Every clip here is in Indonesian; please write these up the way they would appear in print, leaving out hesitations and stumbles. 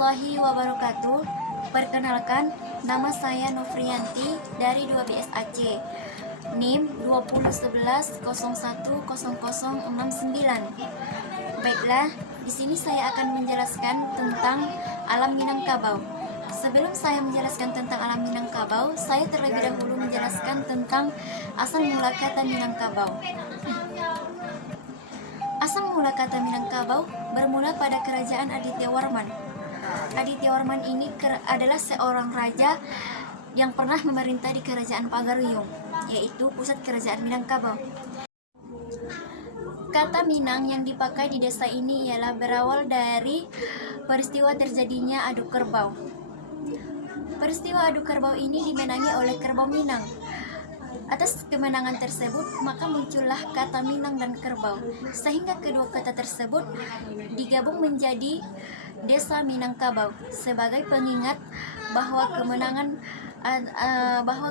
warahmatullahi wabarakatuh. Perkenalkan, nama saya Nofriyanti dari 2BS Aceh. NIM 2011010069. Baiklah, di sini saya akan menjelaskan tentang alam Minangkabau. Sebelum saya menjelaskan tentang alam Minangkabau, saya terlebih dahulu menjelaskan tentang asal mula kata Minangkabau. Asal mula kata Minangkabau bermula pada kerajaan Aditya Warman. Aditya Warman ini adalah seorang raja yang pernah memerintah di kerajaan Pagaruyung, yaitu pusat kerajaan Minangkabau. Kata Minang yang dipakai di desa ini ialah berawal dari peristiwa terjadinya adu kerbau. Peristiwa adu kerbau ini dimenangi oleh kerbau Minang. Atas kemenangan tersebut, maka muncullah kata Minang dan kerbau, sehingga kedua kata tersebut digabung menjadi Desa Minangkabau sebagai pengingat bahwa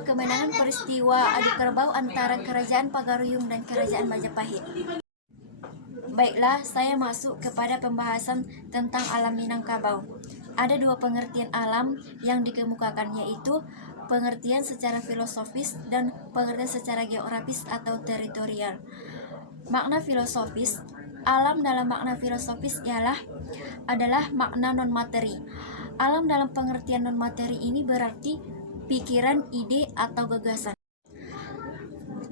kemenangan peristiwa adu kerbau antara kerajaan Pagaruyung dan kerajaan Majapahit. Baiklah, saya masuk kepada pembahasan tentang alam Minangkabau. Ada dua pengertian alam yang dikemukakan, yaitu pengertian secara filosofis dan pengertian secara geografis atau teritorial. Makna filosofis, alam dalam makna filosofis adalah makna non-materi. Alam dalam pengertian non-materi ini berarti pikiran, ide, atau gagasan.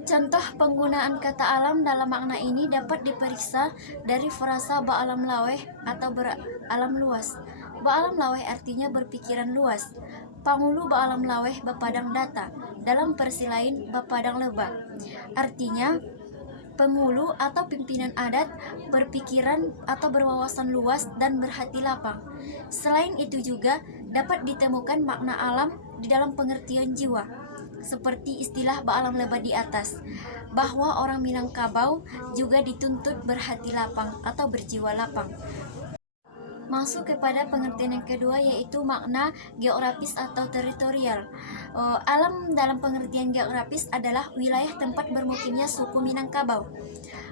Contoh penggunaan kata alam dalam makna ini dapat diperiksa dari frasa ba'alam laweh atau beralam luas. Ba'alam laweh artinya berpikiran luas. Pangulu ba'alam laweh bapadang data. Dalam versi lain bapadang lebah. Artinya pengulu atau pimpinan adat berpikiran atau berwawasan luas dan berhati lapang. Selain itu juga dapat ditemukan makna alam di dalam pengertian jiwa, seperti istilah ba'alam lebah di atas, bahwa orang Minangkabau juga dituntut berhati lapang atau berjiwa lapang. Masuk kepada pengertian yang kedua, yaitu makna geografis atau teritorial. Alam dalam pengertian geografis adalah wilayah tempat bermukimnya suku Minangkabau.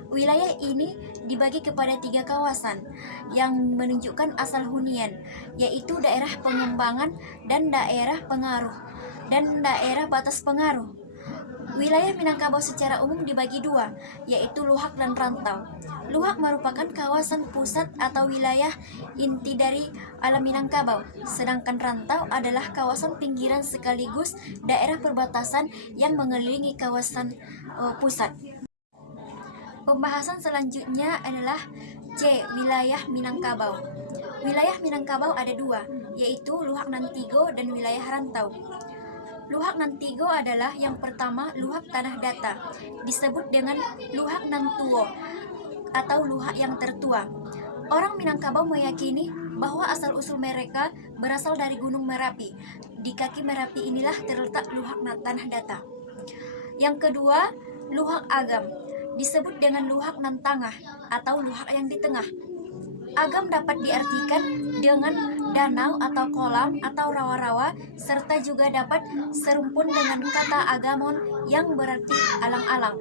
Wilayah ini dibagi kepada 3 kawasan yang menunjukkan asal hunian, yaitu daerah pengembangan dan daerah pengaruh dan daerah batas pengaruh. Wilayah Minangkabau secara umum dibagi 2, yaitu luhak dan rantau. Luhak merupakan kawasan pusat atau wilayah inti dari alam Minangkabau, sedangkan rantau adalah kawasan pinggiran sekaligus daerah perbatasan yang mengelilingi kawasan pusat. Pembahasan selanjutnya adalah C. Wilayah Minangkabau. Wilayah Minangkabau ada 2, yaitu luhak Nantigo dan wilayah rantau. Luhak Nantigo adalah yang pertama luhak tanah datar, disebut dengan luhak Nantuo atau luhak yang tertua. Orang Minangkabau meyakini bahwa asal-usul mereka berasal dari Gunung Merapi. Di kaki Merapi inilah terletak luhak tanah datar. Yang kedua, luhak Agam, disebut dengan luhak Nantangah atau luhak yang di tengah. Agam dapat diartikan dengan danau atau kolam atau rawa-rawa, serta juga dapat serumpun dengan kata agamon yang berarti alang-alang.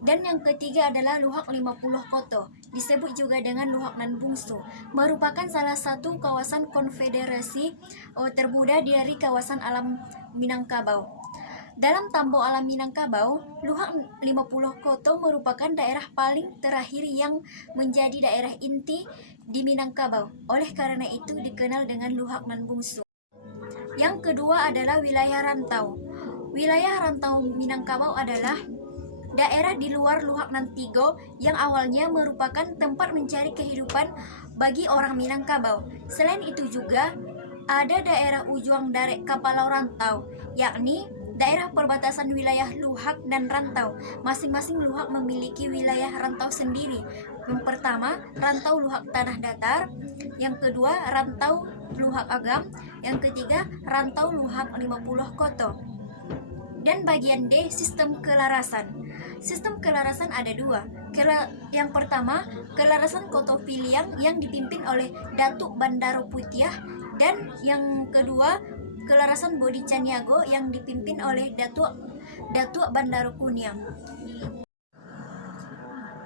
Dan yang ketiga adalah luhak 50 Koto, disebut juga dengan luhak Nan Bungsu, merupakan salah satu kawasan konfederasi termuda dari kawasan alam Minangkabau. Dalam Tambo Alam Minangkabau, luhak 50 Koto merupakan daerah paling terakhir yang menjadi daerah inti di Minangkabau. Oleh karena itu dikenal dengan luhak Nan Bungsu. Yang kedua adalah wilayah rantau. Wilayah rantau Minangkabau adalah daerah di luar luhak Nantigo yang awalnya merupakan tempat mencari kehidupan bagi orang Minangkabau. Selain itu juga ada daerah Ujuang Darek Kapalau Rantau, yakni daerah perbatasan wilayah luhak dan rantau. Masing-masing luhak memiliki wilayah rantau sendiri. Yang pertama, rantau luhak tanah datar. Yang kedua, rantau luhak agam. Yang ketiga, rantau luhak 50 Koto. Dan bagian D, sistem kelarasan. Sistem kelarasan ada 2. Yang pertama, kelarasan Koto Piliang yang dipimpin oleh Datuk Bandaro Putiah, dan yang kedua, kelarasan Bodi Caniago yang dipimpin oleh Datuk Bandaro Kuniang.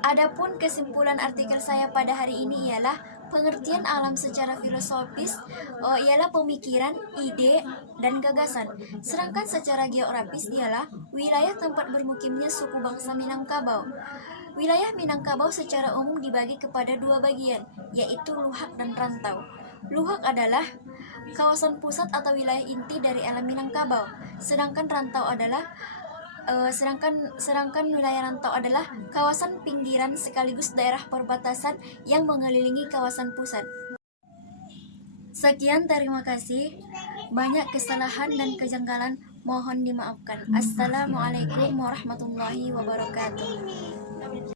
Adapun kesimpulan artikel saya pada hari ini ialah Pengertian alam secara filosofis ialah pemikiran, ide, dan gagasan. Sedangkan secara geografis ialah wilayah tempat bermukimnya suku bangsa Minangkabau. Wilayah Minangkabau secara umum dibagi kepada dua bagian, yaitu luhak dan rantau. Luhak adalah kawasan pusat atau wilayah inti dari alam Minangkabau, sedangkan wilayah rantau adalah kawasan pinggiran sekaligus daerah perbatasan yang mengelilingi kawasan pusat. Sekian, terima kasih. Banyak kesalahan dan kejanggalan mohon dimaafkan. Assalamualaikum warahmatullahi wabarakatuh.